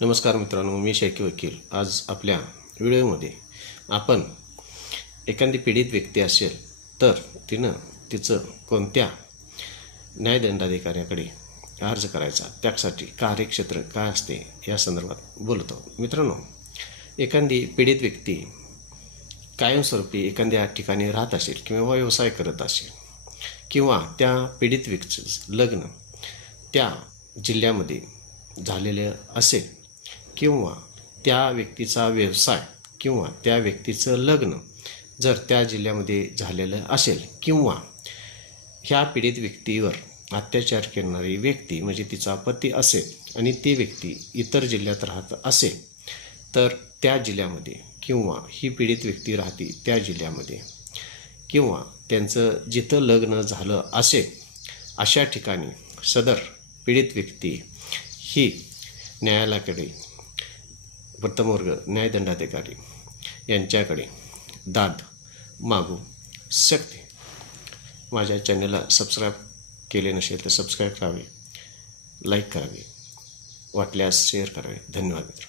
नमस्कार मित्रांनो, मी शेखी वकील. आज आपल्या व्हिडिओमध्ये आपण एखादी पीडित व्यक्ती असेल तर तिचं कोणत्या न्यायदंडाधिकाऱ्याकडे अर्ज करायचा, त्यासाठी कार्यक्षेत्र काय असते या संदर्भात बोलतो. मित्रांनो, एखादी पीडित व्यक्ती कायमस्वरूपी एखाद्या ठिकाणी राहत असेल किंवा व्यवसाय करत असेल किंवा त्या पीडित व्यक्तीचं लग्न त्या जिल्ह्यामध्ये झालेले असेल किंवा त्या व्यक्तीचा व्यवसाय किंवा त्या व्यक्तीचं लग्न जर त्या जिल्ह्यामध्ये झालेलं असेल किंवा ह्या पीडित व्यक्तीवर अत्याचार करणारी व्यक्ती म्हणजे तिचा पती असेल आणि ती व्यक्ती इतर जिल्ह्यात राहत असेल तर त्या जिल्ह्यामध्ये किंवा ही पीडित व्यक्ती राहते त्या जिल्ह्यामध्ये किंवा त्यांचं जिथं लग्न झालं असेल अशा ठिकाणी सदर पीडित व्यक्ती ही न्यायालयाकडे प्रथमवर्ग न्यायदंडाधिकारी यांच्याकडे दाद मागू शकते. माझ्या चॅनलला सबस्क्राईब केले नसेल तर सबस्क्राईब करावे, लाईक करावे, वाटल्यास शेअर करावे. धन्यवाद मित्र.